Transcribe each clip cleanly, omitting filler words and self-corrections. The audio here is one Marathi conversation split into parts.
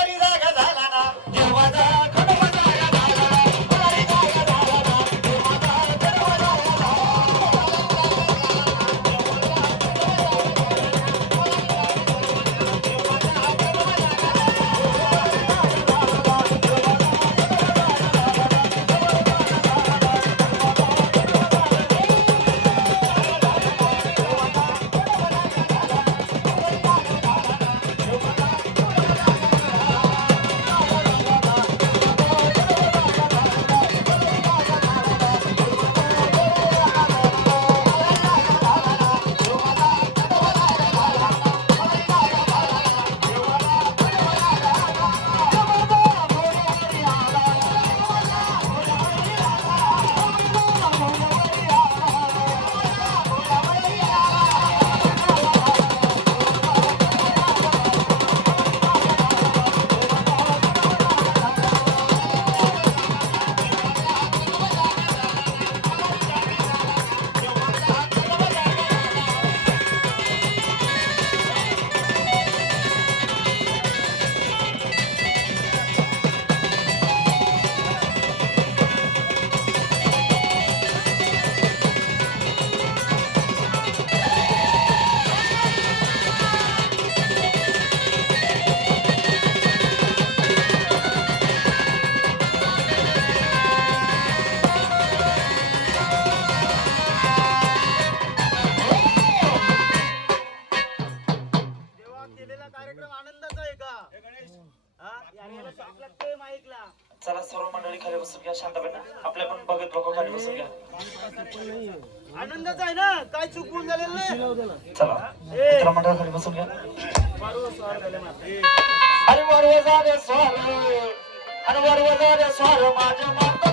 पुजारी जागा झाला ना देवाचा खंडोबा जागा झाला ना पुजारी जागा झाला ना देवाचा खंडोबा जागा झाला चला सर्व मंडळी खाली बसून घ्या शांतपणे आपल्या पण बघत बघू खाली बसून घ्या आनंदाचा आहे ना काय चुकवून झालेलं नाही चला मित्र मंडळ खाली बसून घ्या अरे वरव झाले स्वार अरे वरव झाले स्वार माझ्या माता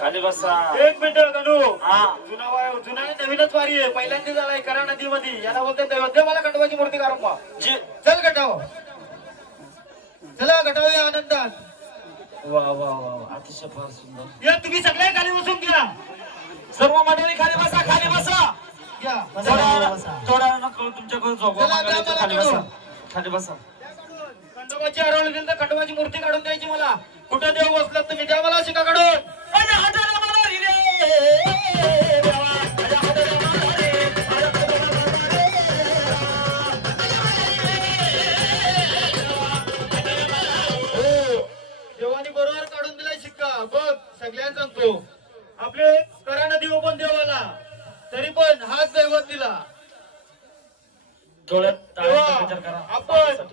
खाली बसा एक मिनिट गणू हा जुना नवीनच वारी आहे पहिल्यांदा झालाय करा नदीमध्ये याला बोलते दैवत मला खंडोबाची मूर्ती काढून जी चल गटाव चला गटाव आनंदात वा वा वा अतिशय फार सुंदर या तुम्ही सगळे खाली बसून घ्या सर्व मंडळी खाली बसा खाली बसा या बसा थोडा नको तुमच्याकडून झोपा चला, मागायला द्या खाली मला बसा काढून. खाली बसा खंडोबाची आरवली दिली तर खंडोबाची मूर्ती काढून द्यायची मला. कुठं देव बसलात तुम्ही, द्या मला शिका काढून. माझ्या हाताला मला रे देवा, माझ्या हाताला मला रे, माझ्या हाताला मला रे हो, देवानी बरोबर काढून दिलाय शिक्का. बघ सगळ्यांना सांगतो, आपले करा देव पण देवाला, तरी पण हाच दैवत दिला. डोळ्यात तेव्हा टाळ्यांचा विचार करा आपण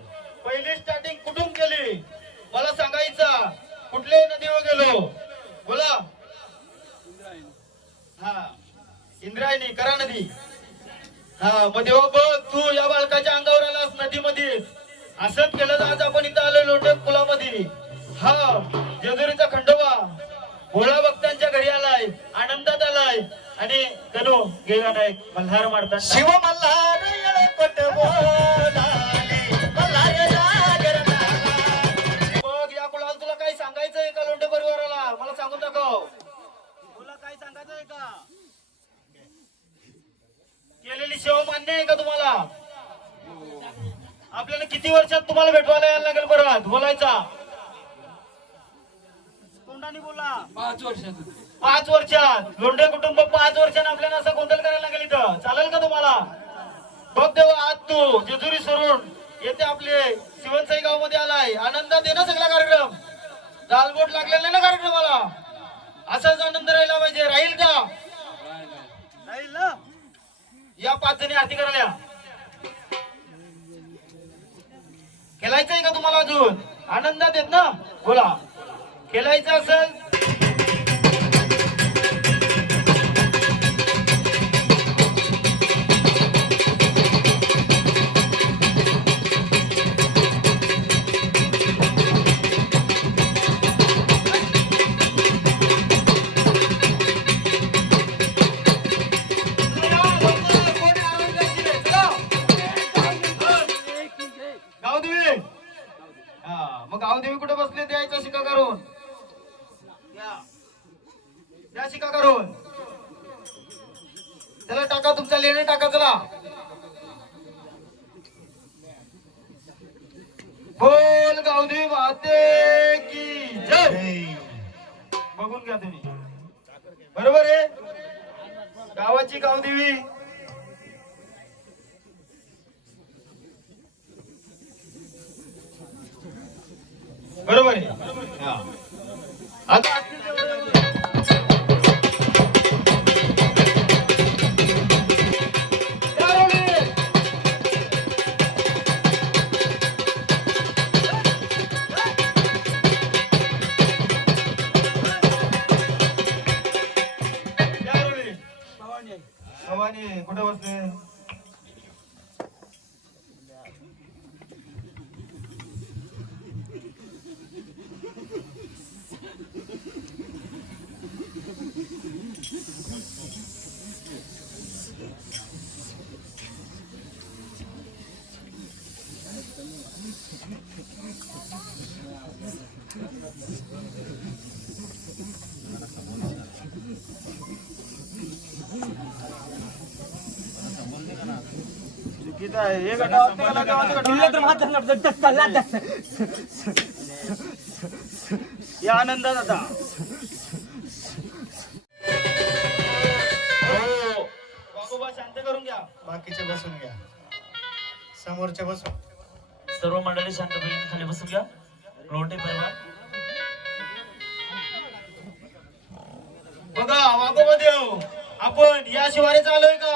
पहिली स्टार्टिंग कुठून केली मला सांगायचा. कुठले नदीवर गेलो बोला. हा इंद्रायणी करा नदी. हा मग तेव्हा बघ तू या बालकाच्या अंगावर आलास नदीमध्ये. असंच केलं आज आपण इथं आलोय लोटक पुलामध्ये. हा जेजुरीचा खंडोबा भोळा भक्तांच्या घरी आलाय, आनंदात आलाय. आणि कनो गेला नाही मल्हार मारतात. शिव मल्हार येळपट बोलाले, मल्हार जागर नाला. मग या कुळाला तुला काही सांगायचंय का लोंढे परिवाराला? मला सांगून दाखव. तुला काही सांगायचंय का? केलेली सेवा मान्य आहे का तुम्हाला? आपल्याला किती वर्षात तुम्हाला भेटवायला यायला लागेल परत बोलायचा? तोंडाने बोला. 5 वर्षात लोंढे कुटुंब 5 वर्षांनी आपल्याला असं गोंधळ करायला लागेल इथं. चालेल का तुम्हाला? बघ देवा आज तू जेजुरी सोडून येथे आपले शिवणसाई गाव मध्ये आलाय. आनंदात आहे ना सगळा कार्यक्रम? दालबोट लागलेला नाही ना कार्यक्रमाला? असाच आनंद राहिला पाहिजे. राहील का? राहील ना? या 5 जणी आरती करायला. खेळायचंय का तुम्हाला अजून? आनंदात येत ना? बोला. खेळायचं असेल गावदेवी. हा मग गावदेवी कुठे बसले द्यायचा शिका करून. द्या शिका करून. चला टाका तुमचा लेणे टाका. चला बोल गावदेवी माते की जय. बघून घ्या तुम्ही. बरोबर आहे गावाची गावदेवी. बरोबर आहे. हा. आता भवानी कुठे बसले? चुकीचं आहे हे गटावर निघाला, गावाच्या गटावर. या आनंदात आता हो वागोबा शांत करून घ्या. बाकीचे बसून घ्या, समोरचे बसून. सर्व मंडळी शांतपणे खाली बसून घ्या. लोंढे परिवार बघा वागोबा देव आपण या शिवारे चालूय का?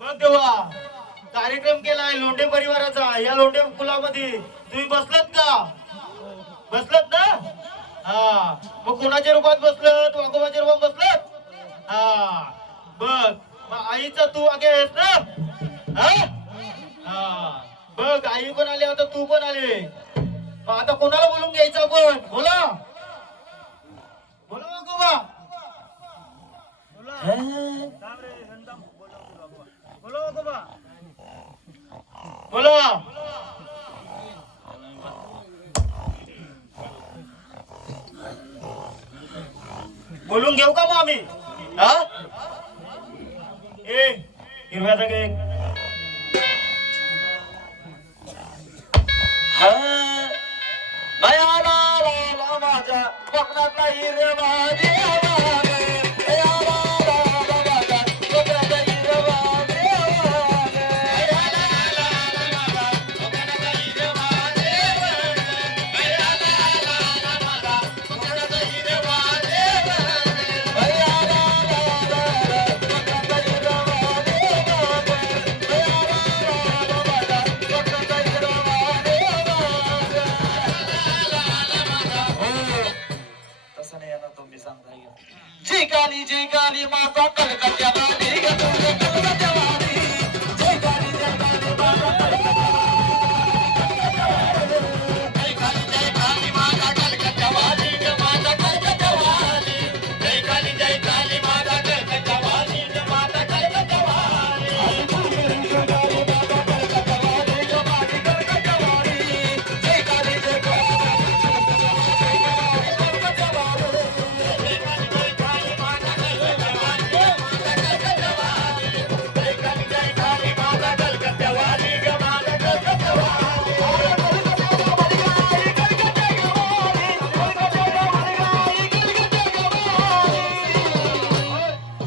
बघ देवा कार्यक्रम केलाय लोंढे परिवाराचा. या लोंढे कुलामध्ये तुम्ही बसलात का? बसलात ना? हा मग कोणाच्या रूपात बसलात? वागोबाच्या रूपात बसलात. हा बघ मग आईचा तू आगे आहेस ना? हा बघ आई पण आली, आता तू पण आले. मग आता कोणाला बोलून घ्यायचं आपण? बोला बोला वागोबा. बोला वागोबा. बोला. बोलून घेऊ का मग आम्ही? हा हिरव्याचा केक. हा नया लाला माझ्या कोकणातला हिरवा देवा रे. नया लाला माझ्या कोकणातला हिरवा देवा रे. नया लाला माझ्या कोकणातला हिरवा देवा रे. नया लाला माझ्या कोकणातला हिरवा देवा रे. नया लाला कोकणातला हिरवा देवा रे. नया लाला माझ्या कोकणातला हिरवा देवा रे. तसं नाही येणार तुम्ही सांगता येईल. जी काली माता कलकत्त्याला निघ तुझे कलकत्त्यावाली. जय काली माता जय काली माता कलकत्त्यावाली ग माता कलकत्त्यावाली. जय काली माता कलकत्त्यावाली ग माता कलकत्त्यावाली. काली माता कलकत्त्यावाली ग माता कलकत्त्यावाली.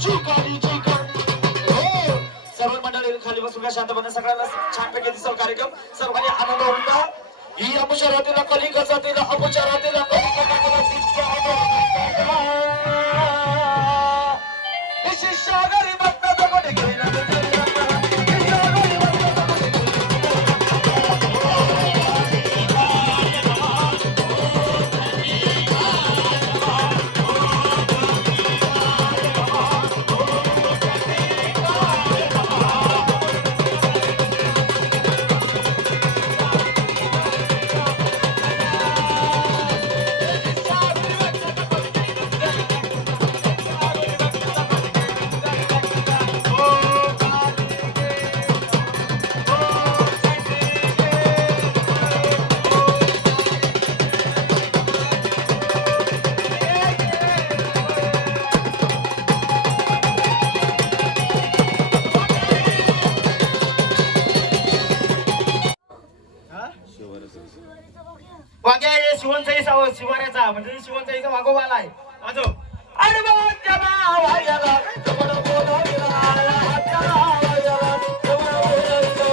जय काली सर्व मंडळी खाली बसून का शांतपणे सगळ्यांना छानपैकी दिसेल कार्यक्रम. सर्वांनी आनंद होता. ही अमुशरातील कलिकजातील अमुशरातील शिष्यागरी भक्त दगड घेऊन वाग्या हे शिवणचाई शिवाऱ्याचा म्हणजे शिवणचाईचा वाघोबा आलाय. वाजव. अरे बाच्या भावाला जवळ बोलवला हातच्या भावाला जवळ बोलवला.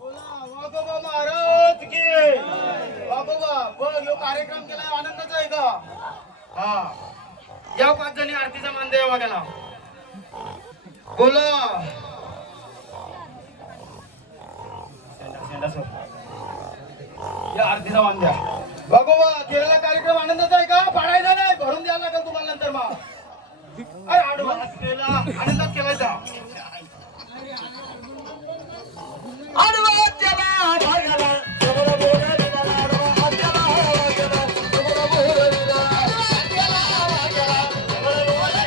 बोला वाघोबा महाराज की वाघोबा बघ ह्यो कार्यक्रम केलाय आनंदाचा आहे का हा या 5 जणी आरतीचा मान द्या वाघाला बोला या आरतीचा मान द्या वाघोबा केलेला कार्यक्रम आनंदाचा आहे का पाडायचा नाही भरून द्यायला लागेल तुम्हाला नंतर मग अरे आडवा हात केला आनंदात केलायचा आडवा चला भागला समोर बोलला आडवा चला भागला समोर बोलला चला भागला समोर बोलला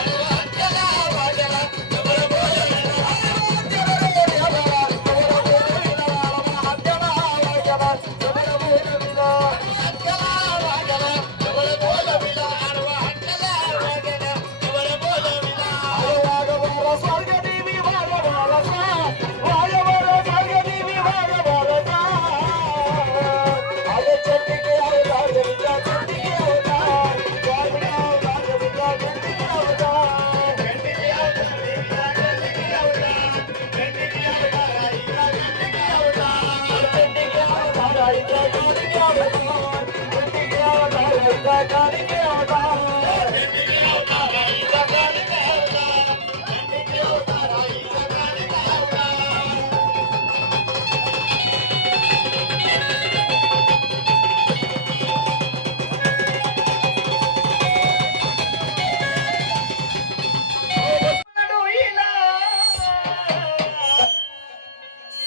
आडवा चला भागला समोर बोलला चला भागला समोर बोलला आडवा चला भागला समोर बोलला चला भागला समोर बोलला आडवा चला भागला समोर बोलला वाघ स्वर्ग देवी वाघ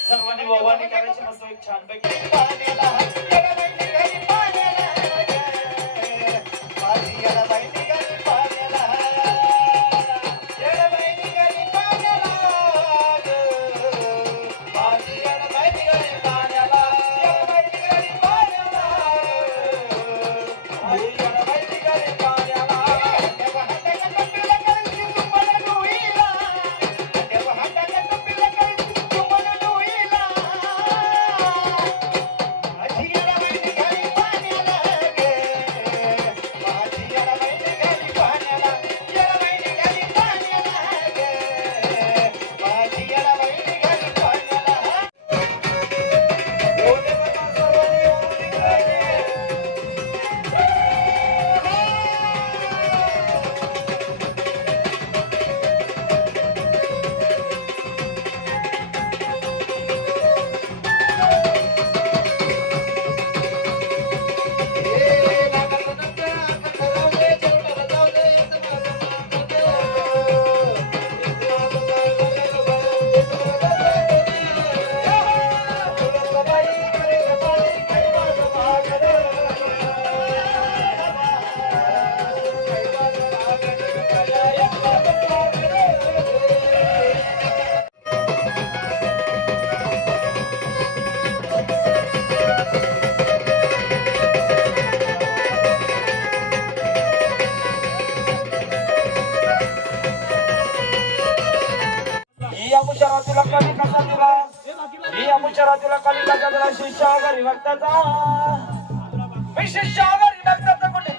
सर्वांनी वाहवानी करायची मस्त एक छानपैकी तुला कालिकाचा जरा शिष्य आगारी भक्ताचा विशिष्ट आगारी भक्ताचा कुठे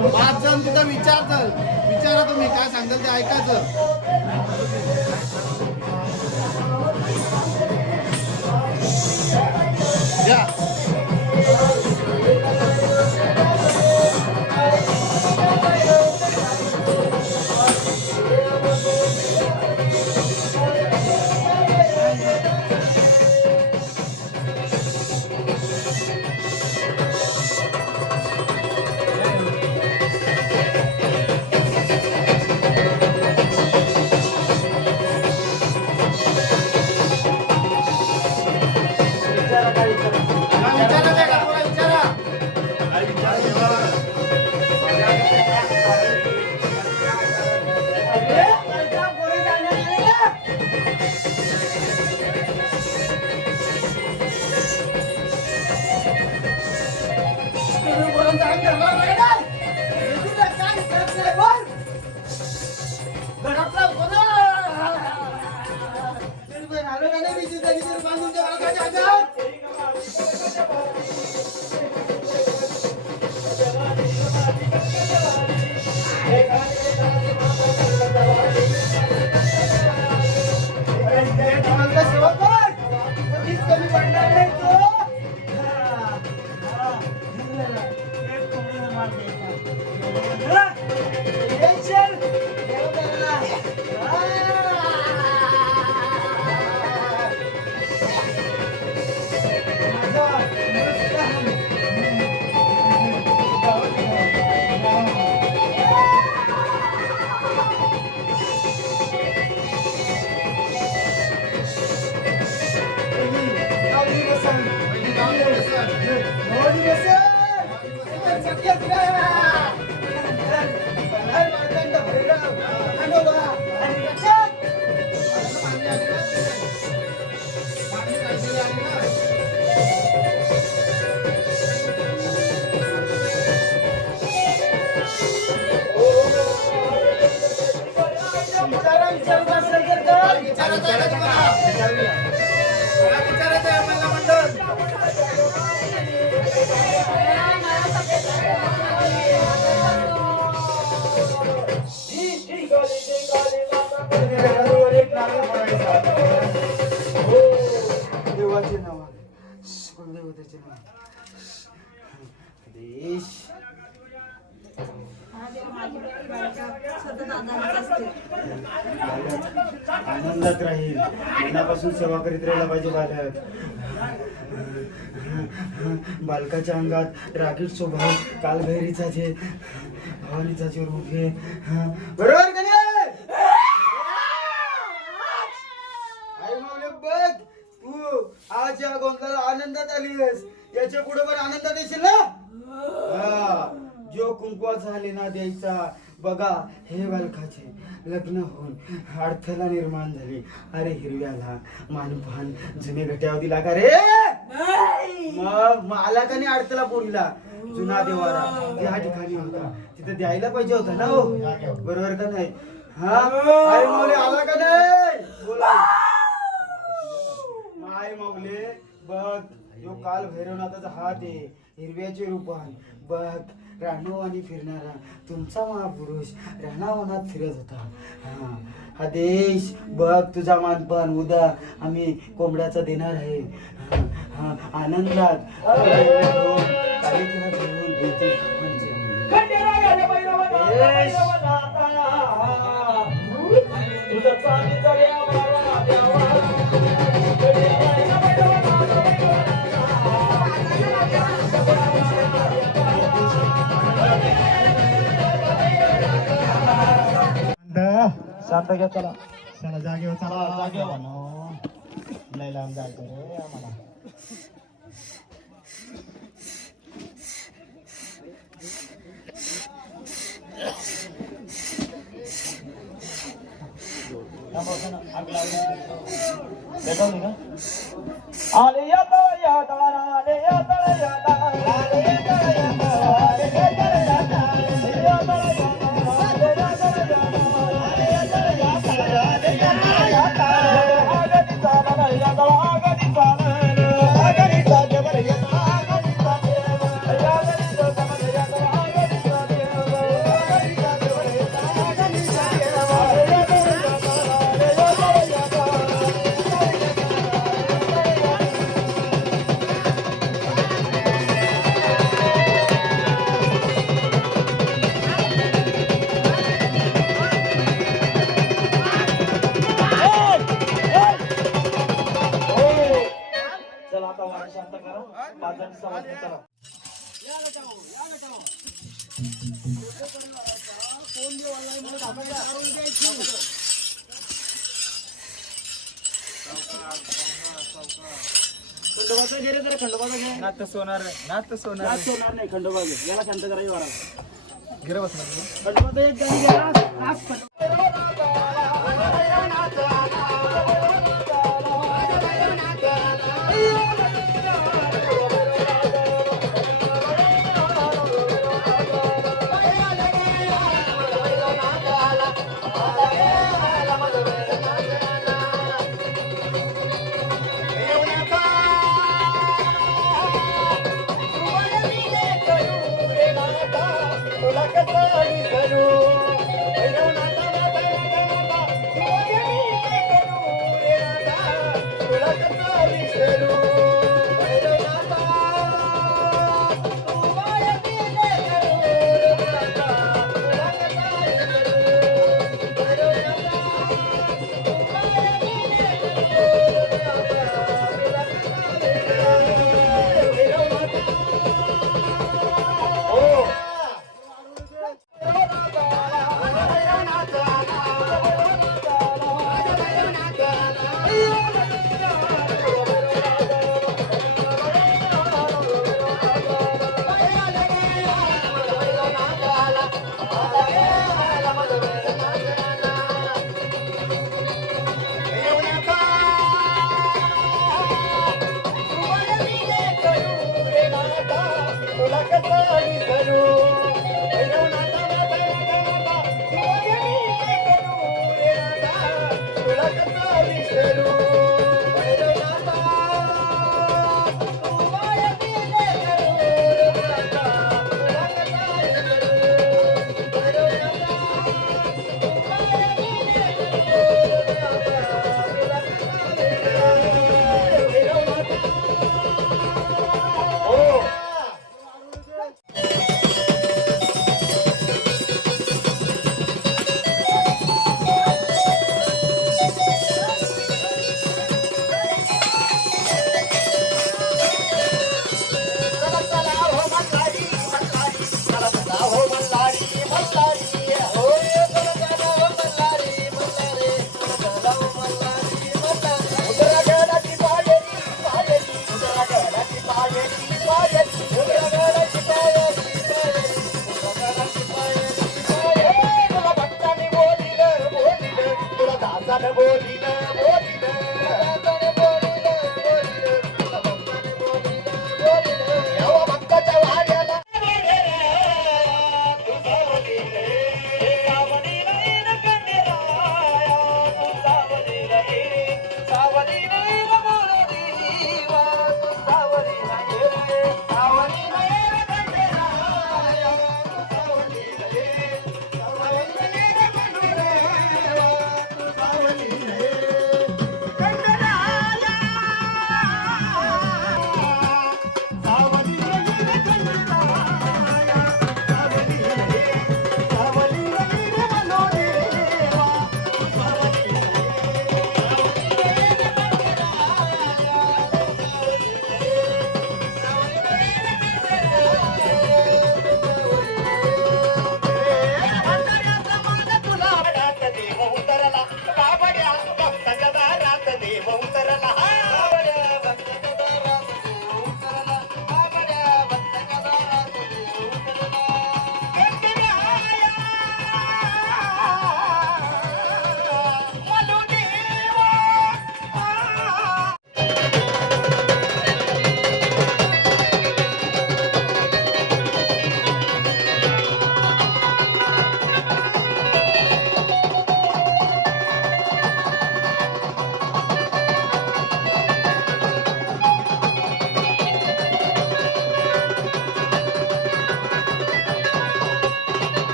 आज जाऊन तिथं विचारा तुम्ही काय सांगाल ते ऐकायचं. या. देवाचे नाव कुलदेवतेचे नाव देश आनंदात राहील. मनापासून सेवा करीत राहायला पाहिजे बालक. बालकाच्या अंगात रागीट स्वभाव कालभैरीचा जे भवानीचा जे रूप आहे बरोबर का नाही? आई माऊली बघ तू आज या गोंधळाला आनंदात आलीस याच्या पुढे पण आनंदात येशील ना. जो कुंकवाचा लेना द्यायचा बघा हे बालकाचे लग्न होऊन अडथळा निर्माण झाली. अरे हिरव्याला मानपान जुने घट्यावर दिला का रे? मग आला का नाही अडथळा पोरीला? जुना देवारा त्या ठिकाणी होता तिथे द्यायला पाहिजे होता ना. हो बरोबर का नाही? हा आई माऊली आला का नाही? बोला माय माऊले बघ जो काल भैरवनाथाचा हात आहे हिरव्याचे रूपान बघ राहणवानी फिरणारा तुमचा महापुरुष राहणावनात फिरत होता. हा देश बघ तुझा मानपान उद्या आम्ही कोंबड्याचा देणार आहे. आनंदात शांत घ्या. चला चला जागेवर चला जागेवर लय लांब जायचं रे आम्हाला. आले यादा आले खंडोबाचा घे रे जरा, खंडोबाचा घे. नात सोनार नाच होणार नाही, खंडोबा घे. याला शांत करा वारा. गिरा बस खंडोबाचा एक गाणी घ्या. नाच खंडोबा.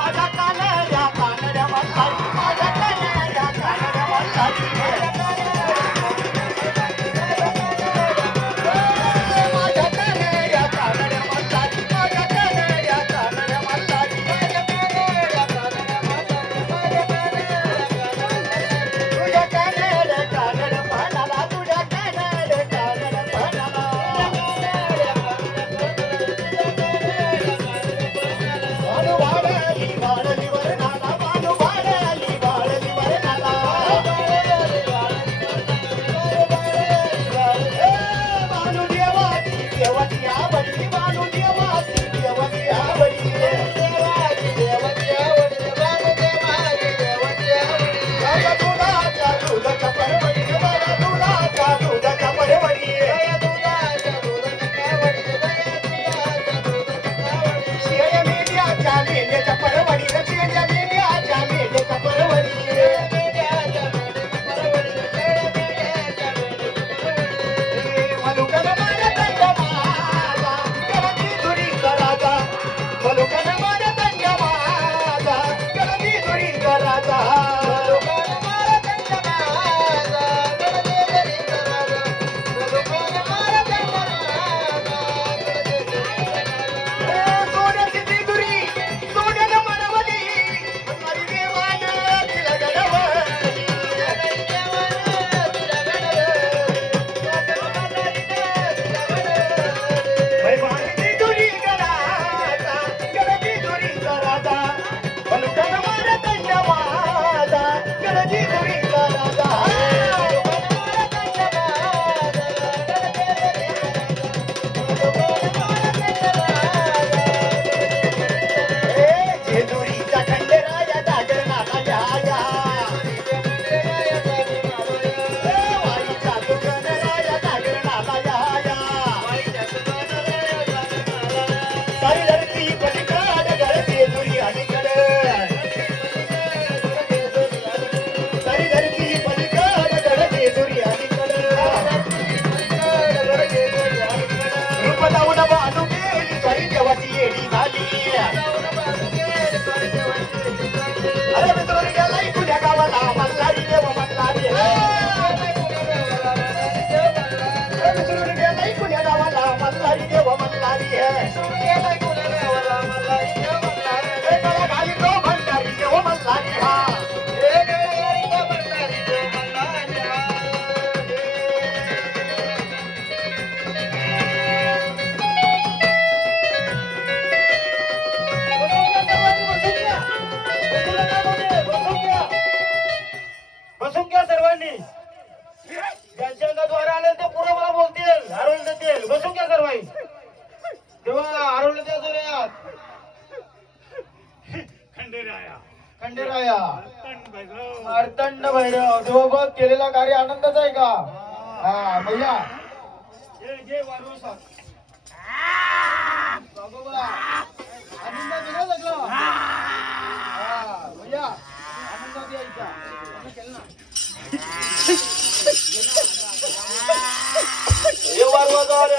माझ्या कानड्या कानड्या म्हातारी माझ्या कानड्या कानड्या म्हातारी माझ्या कानड्या कानड्या म्हातारी माझ्या कानड्या कानड्या म्हातारी तुझ्या कानड्या कानड्या पानाला तुझ्या कानड्या कानड्या पानाला बाणू वाढली वाढली वरणाला बाणू वाढली वाढली वरणाला बाणू देवाची देवाची आवडली बाणू देवाची देवाची आवडली देवाची देवाची आवडली बाणू देवाची देवाची आवडली बाबा दुधाच्या दुधाच्या परवडी बाबा दुधाच्या दुधाच्या परवडी दुधाच्या दुधाच्या परवडी दुधाच्या दुधाच्या परवडी शिया मेंढ्याच्या मेंढ्याच्या परवडी शिया मेंढ्याच्या मेंढ्याच्या परवडी मधुकन मारतंड माझा गळती दुरी कराचा मधुकन मारतंड माझा गळती दुरी कराचा मधुकन मारतंड माझा गळती दुरी कराचा मधुकन मारतंड माझा गळती दुरी कराचा सोन्याची ती दुरी सोन्याला मनवली हरी देवान तिला गडवली हरी देवान तिला गडवली मैवानी दुरी कराचा गळती दुरी कराचा मनुकन मारतंड माझा गळती दुरी कराचा जेजुरीचा खंडेराया जागरणाला या वाईचा सुगणराया जागरणाला या सारी धरती पलीकडे गळते दुरी अलीकडे सारी धरती पलीकडे गळते दुरी अलीकडे रूप लावून बांधू गेली सारी देवाची येडी झाली अरे मित्रांनो गेला तुझ्या गावाला मल्हारी देव मल्हारी अरे मित्रांनो गेला तुझ्या गावाला मल्हारी देव मल्हारी घाली तो भंडारी देव मल्हारी हा बसून घ्या सर्वांनी ज्यांच्या अंगाद्वारे आले ते पुढे मला बोलतील हरवून देतील बसून घ्या सर्वांनी तेव्हा हरवलं त्या जोऱ्यात खंडेराया मार्तंड भैरव तेव्हा बघ केलेला कार्य आनंदाचा आहे का हा भैया जे वाढवू आनंद दिला लागला हा भैया आनंदात यायचा केलं ना हे वारवादारे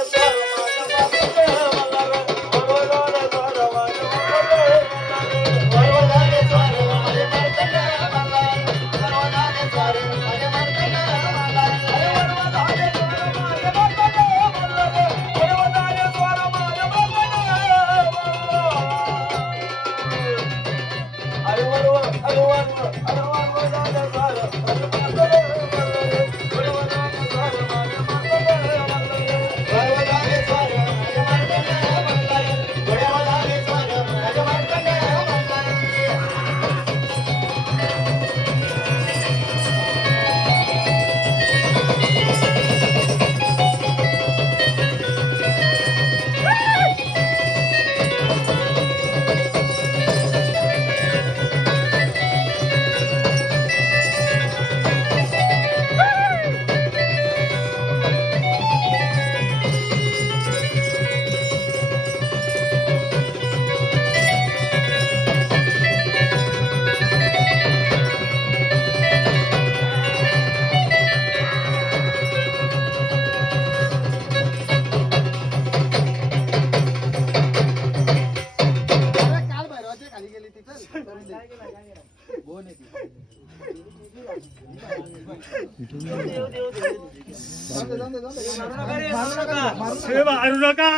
मारू नका.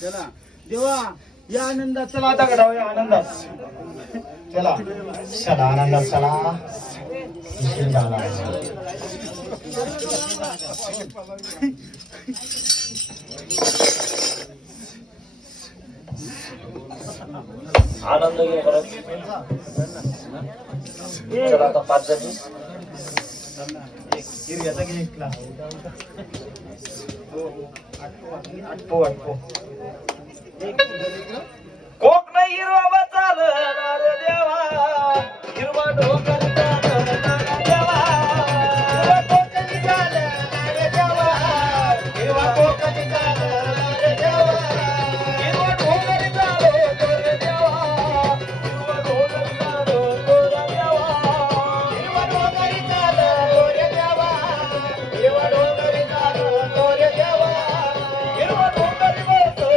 चला देवा या आनंदात चला आता गडाव या आनंदात चला चला आनंदात चला. झाला. आनंद घे परत. चला आता 5 जणी. हिरव्याचा घेतला. आटपो आटपो. कोक नाही हिरवा चालणार देवा हिरवा डोंगर चालणार देवा हिरवा कोकणी चालणार देवा हिरवा कोकणी चालणार देवा हिरवा डोंगर चालणार देवा हिरवा डोंगर चालणार देवा हिरवा डोंगर चालणार देवा हिरवा डोंगर चालणार देवा हिरवा डोंगर बसणार देवा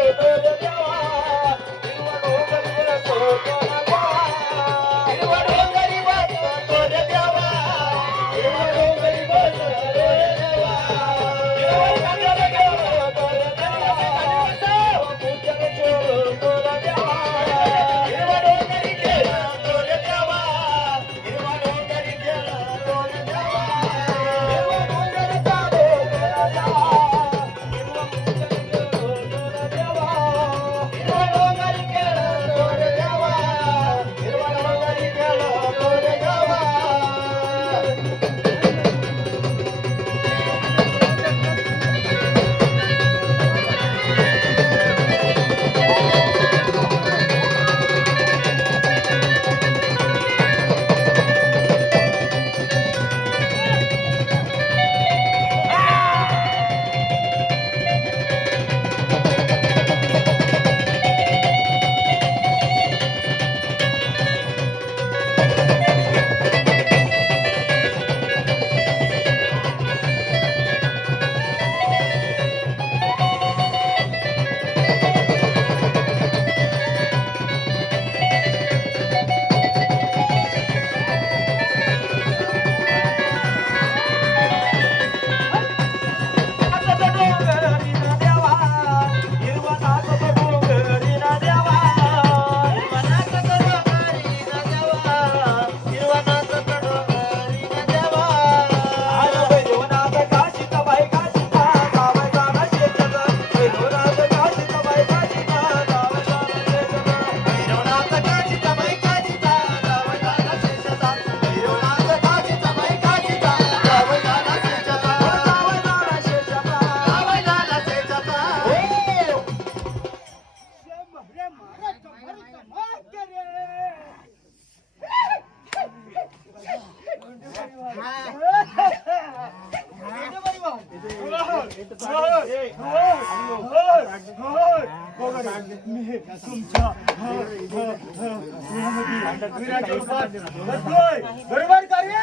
बरोबर कार्य.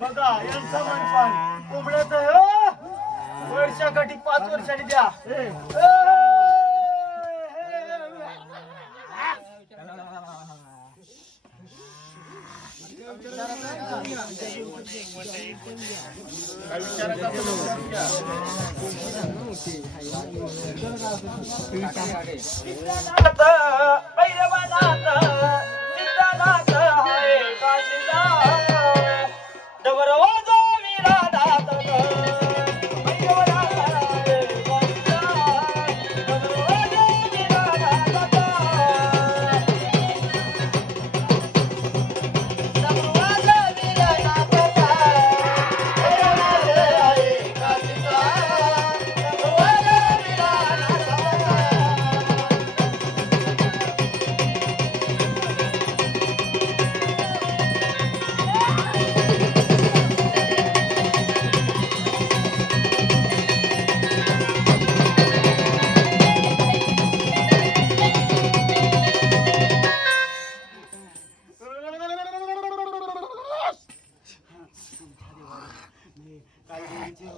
बघा यांचा मनपान कोंबड्याचं वर्षाकाठी 5 वर्षांनी द्या.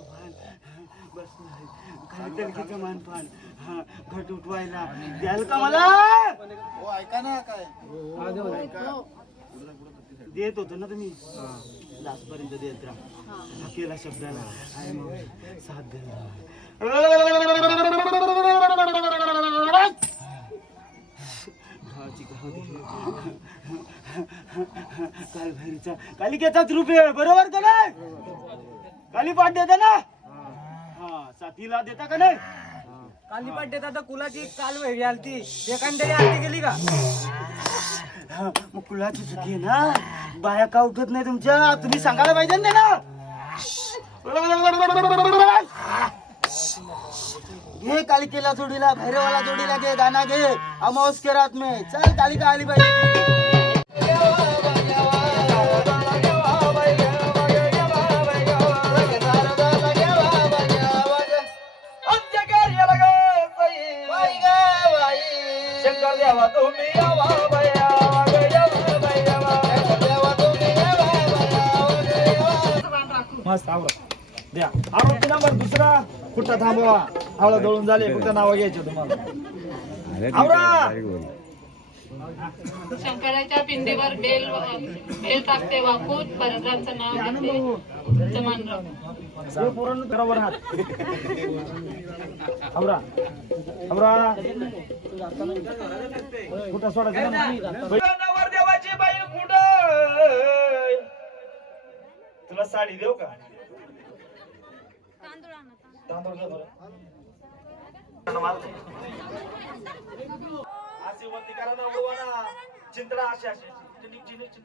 मानपान बस नाही काली मानपान हा घट उठवायला द्याल का मला ऐका ना काय देत होतो ना तुम्ही लास्ट पर्यंत देत राहा केला शब्दाला आणि मग साथ देणार कालभैरीचा कालिकेचाच रूप आहे बरोबर का नाही कालीपाठ देता ना हा साथीला देता का नाही कालीपाट देता तर कुलाची काल वेगळी आलती एखादी आरती गेली का हा, मग कुलाची चुकी आहे ना बाया का उठत नाही तुमच्या तुम्ही सांगायला पाहिजे ना घे कालिकेला जोडीला भैरवाला जोडीला घे गाना घे अमावस के रात में चल कालिका आली पाहिजे शंकर देवा तुम्ही यावा बया मस्त आवडत द्या आरोपी नंबर दुसरा कुठं थांबवा आवडा दळून झाले कुठं नाव घ्यायचे तुम्हाला आवरा शंकराच्या पिंडीवर बेल बेल टाकते वाकून परदांचं नाव घेते जमानराव बरोबर हात आवरा आवरा कुठं सोडायचं नवरदेवाची बाई कुठं तुला साडी देऊ का तांदूळ घे बरं. अशी वरती करा ना उडवा ना चिंतडा अशी अशी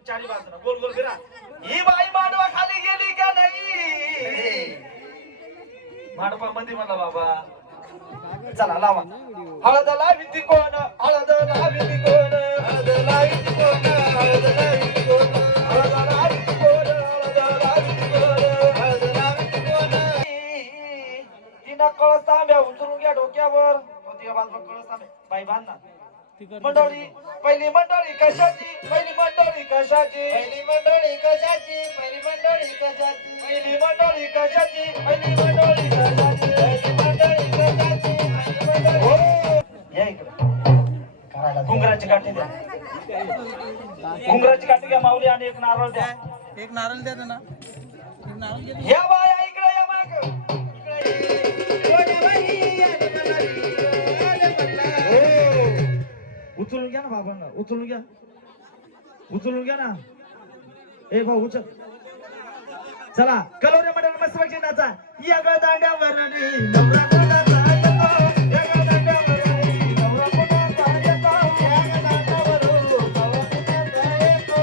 चारी बाजूला गोल गोल फिरा ही बाई मांडवा खाली गेली का नाही मांडवा मध्ये म्हणला बाबा चला लावा हळद लावी कोण हळद लावी कोण हळद लावी कोण हळद लावी कोण हळद लावी कोण हळद लावी कोण हळद लावी कोण तिनं कळस तांब्या उचलून घ्या डोक्यावर होती बाजूला कळस तांब्या बाई बांधना मंडळी पहिली मंडळी कशाची पहिली मंडळी कशाची पहिली मंडळी कशाची पहिली मंडळी कशाची पहिली मंडळी कशाची पहिली मंडळी कशाची पहिली मंडळी कशाची हो या इकडे घुंगराची काठी द्या घुंगराची काठी घ्या माऊली आणि एक नारळ द्या एक नारळ द्या ना या बाया इकडे या माग उचलून घ्या ना बाबांना उचलून घ्या ना ए भाऊ उचल चला कलोऱ्या मंडळ मस्त पैकी नाचा या दांड्यावर नवरा कोणाचा येतो, या दांड्यावर नवरा कोणाचा येतो, या दांड्यावर नवरा कोणाचा येतो,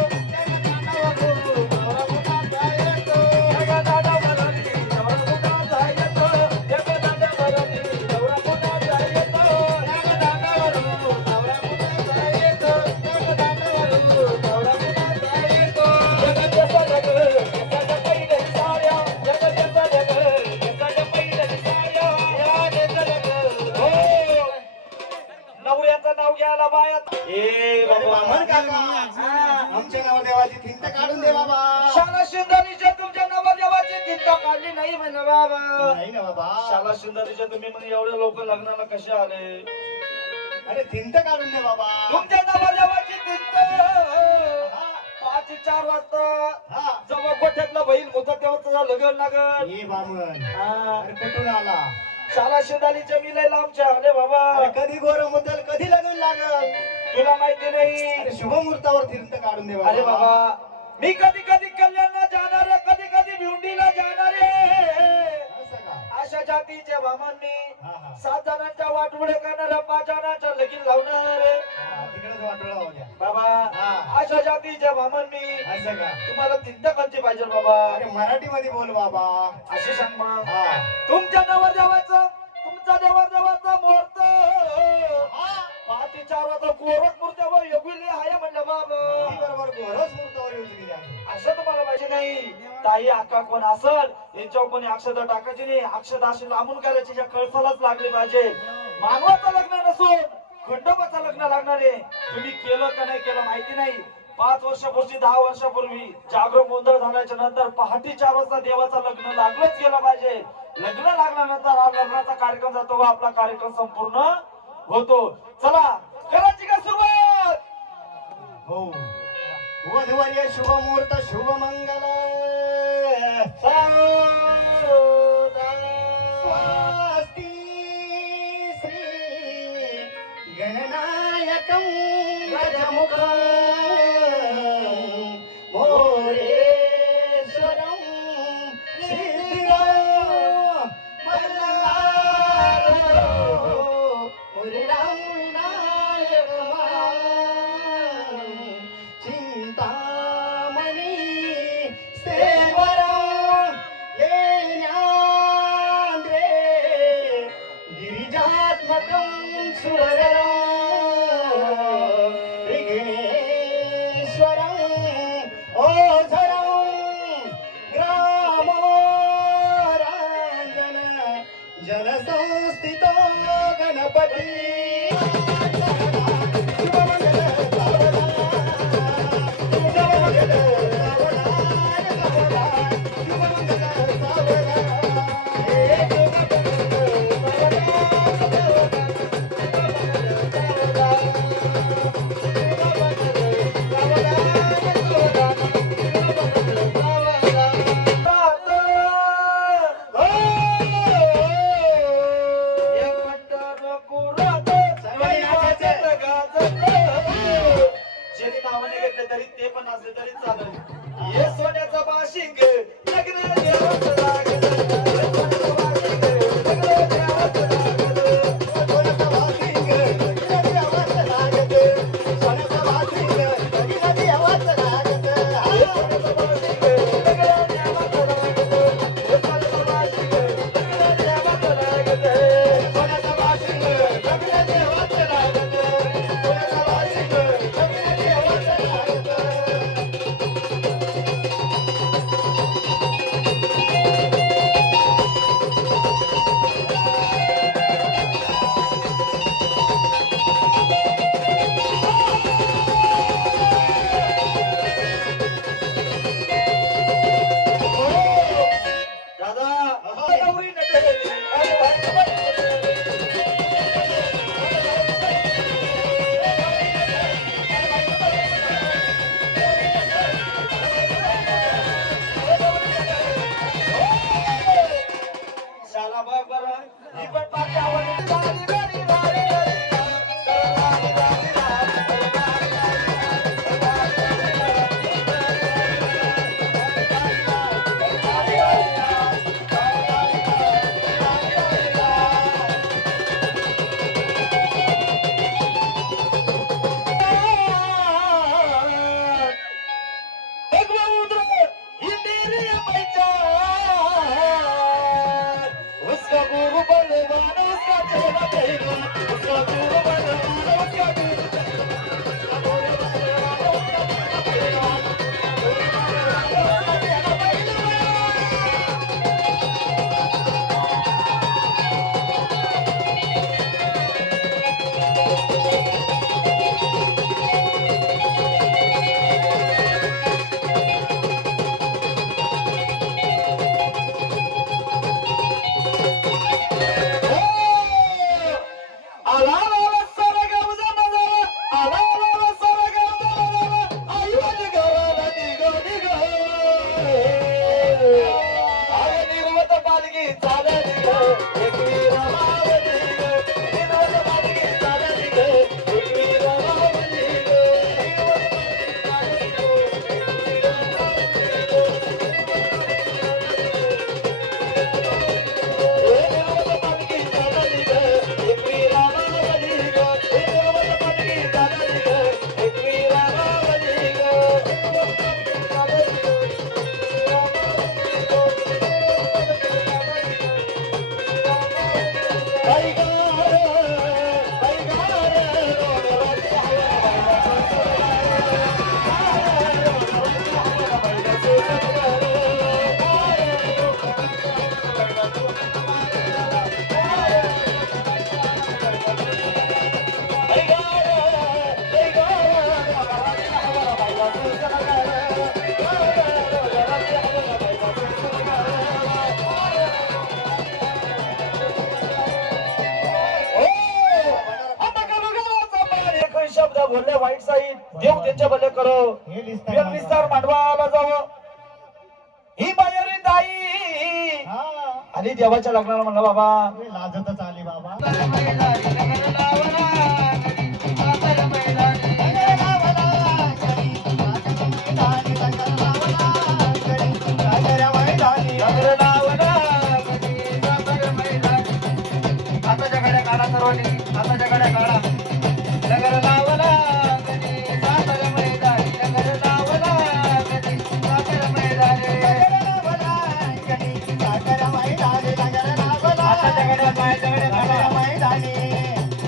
नवरा कोणाचा येतो, या दांड्यावर नवरा कोणाचा येतो, या दांड्यावर नवरा कोणाचा येतो, या दांड्यावर नवरा कोणाचा येतो, या दांड्यावर नवरा कोणाचा येतो, जगाच्या सगळं जगाच्या पहिल्या साड्या जगाच्या सगळं जगाच्या पहिल्या साड्या या जगाच्या हो नवऱ्याचं नाव घ्यायला बायात ए बामण काका आमच्या नवरदेवाची थिंत काढून दे बाबा शाला सुंदरीच्या तुमच्या नवरदेवाची चिंता काढली नाही म्हणे बाबा नाही ना बाबा शाला सुंदरीच्या तुम्ही म्हणे एवढे लोक लग्नाला कसे आले अरे थिंत काढून दे बाबा तुमच्या नवरदेवाची चिंता 5-4 वाजता हा जेव्हा गोठ्यातला बैल होता तेव्हा तुझा लग्न लागल ये बामण हा. अरे कुठून आला शाला सुंदरीच्या मिलायला आमच्या आले बाबा अरे कधी गोर मुद्दल कधी लग्न लागल तुला माहिती नाही अरे शुभ मुहूर्तावर थिंत काढून दे अरे बाबा बाबा मी कधी कधी कल्याणला जाणार आहे कधी कधी भिवंडीला जाणार आहे असं का? अशा जातीच्या बाबांनी हा, हा. 7 जणांच्या वाटवडे करणार 5 जणांच्या लगीन लावणार हा, तिकडेच वाटोळा हो द्या बाबा हा. अशा जातीच्या बाबांनी असं का तुम्हाला चिंता कोणती पाहिजे बाबा अरे मराठीमध्ये बोल बाबा असे सांग मग हा तुमच्या नवरदेवाचं तुमचा नवरदेवाचा मुहूर्त हा. 5-4 वाजता कोरक मूर्त्यावर योगिले हाय म्हणलं बाबा ही बरोबर गोरच मुहूर्तावर येऊ दिली आहे असं तुम्हाला पाहिजे नाही ताई आका कोण असल यांच्यावर कोणी अक्षता टाकायची नाही अक्षता अशी लांबून करायची ज्या कळसालाच लागली पाहिजे मानवाचं लग्न नसून खंडोबाचं लग्न लागणार आहे तुम्ही केलं का नाही केलं माहिती नाही 5 वर्षापूर्वी 10 वर्षापूर्वी जागरण गोंधळ झाल्याच्या नंतर पहाटे 4 वाजता देवाचं लग्न लागलंच गेलं पाहिजे. लग्न लागल्यानंतर हा लग्नाचा कार्यक्रम जातो व आपला कार्यक्रम संपूर्ण होतो. चला करायची का सुरुवात? हो वधूवर्य शुभ मुहूर्त शुभ मंगल स्वस्ति श्री गणनायकं गजमुखं मोरेश्वरं सिद्धिदं मल्लारो मुरिरां चिंतामणि सेवरं लेण्याद्रे गिरिजात्मकं सुरगरं विघ्नेश्वरं ओझरं ग्रामोरांजन जनसंस्थितो गणपती जरी नावाने घेतले तरी ते पण असले तरी चालेल. हे सोन्याचं बाशिंग लग्न देवाचं लागलं. हे सोन्याचं बाशिंग लग्न देवाचं लागलं. सोन्याचं बाशिंग लग्न देवाचं लागतं. सोन्याचं बाशिंग लग्न देवाचं लागतं. हे सोन्याचं बाशिंग लग्न देवाचं लागलं. हे सोन्याचं बाशिंग लग्न देवाचं लागलं. सोन्याचं बाशिंग लग्न देवाचं लागतं. सोन्याचं बाशिंग लग्न देवाचं लागतं. दादा नवरी नटलेली आणि बायकोबाई शाला बघ बरं ही पण पाठी आवडली. लाली लाली लाली लाली लाली लाली उसका गुरु बलवान उसका चेला देव त्यांच्या भले करो विस्तार मांडवाला जावं ही बाहेर ताई आणि देवाच्या लग्नाला म्हणलं बाबा लाजतच आली बाबा आताच्या गाड्या काढा सर्वांनी आताच्या गाड्या काढा नगर लावला कधी सातारा मैदानी नगर लावला कधी सातारा मैदानी आताच्या गाड्या पायाच्या गाड्या काढा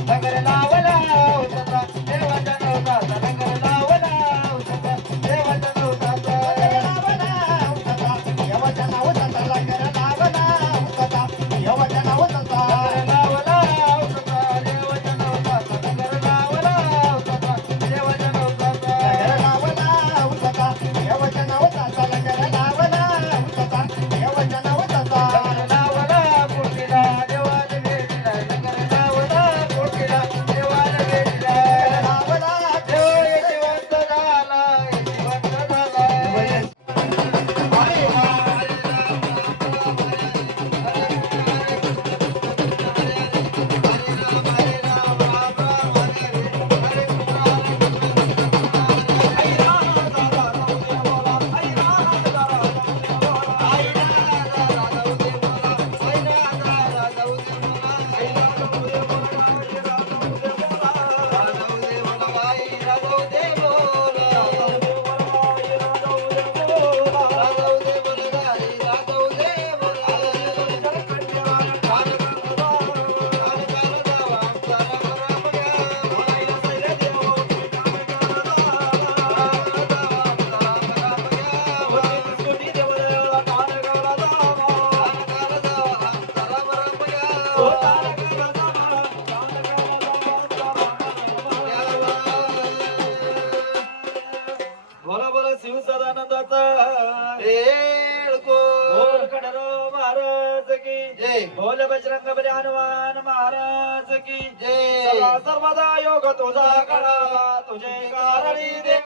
नगर लावला होता देवाचा नव्हता नगर लावला होता देवाचा नव्हता बोला बोला शिव सदानंदाचा बोल खंडरो महाराज की जय बोल बजरंग बली हनुमान महाराज की जय सर्वदा योग तुझा करा तुझे कारणी दे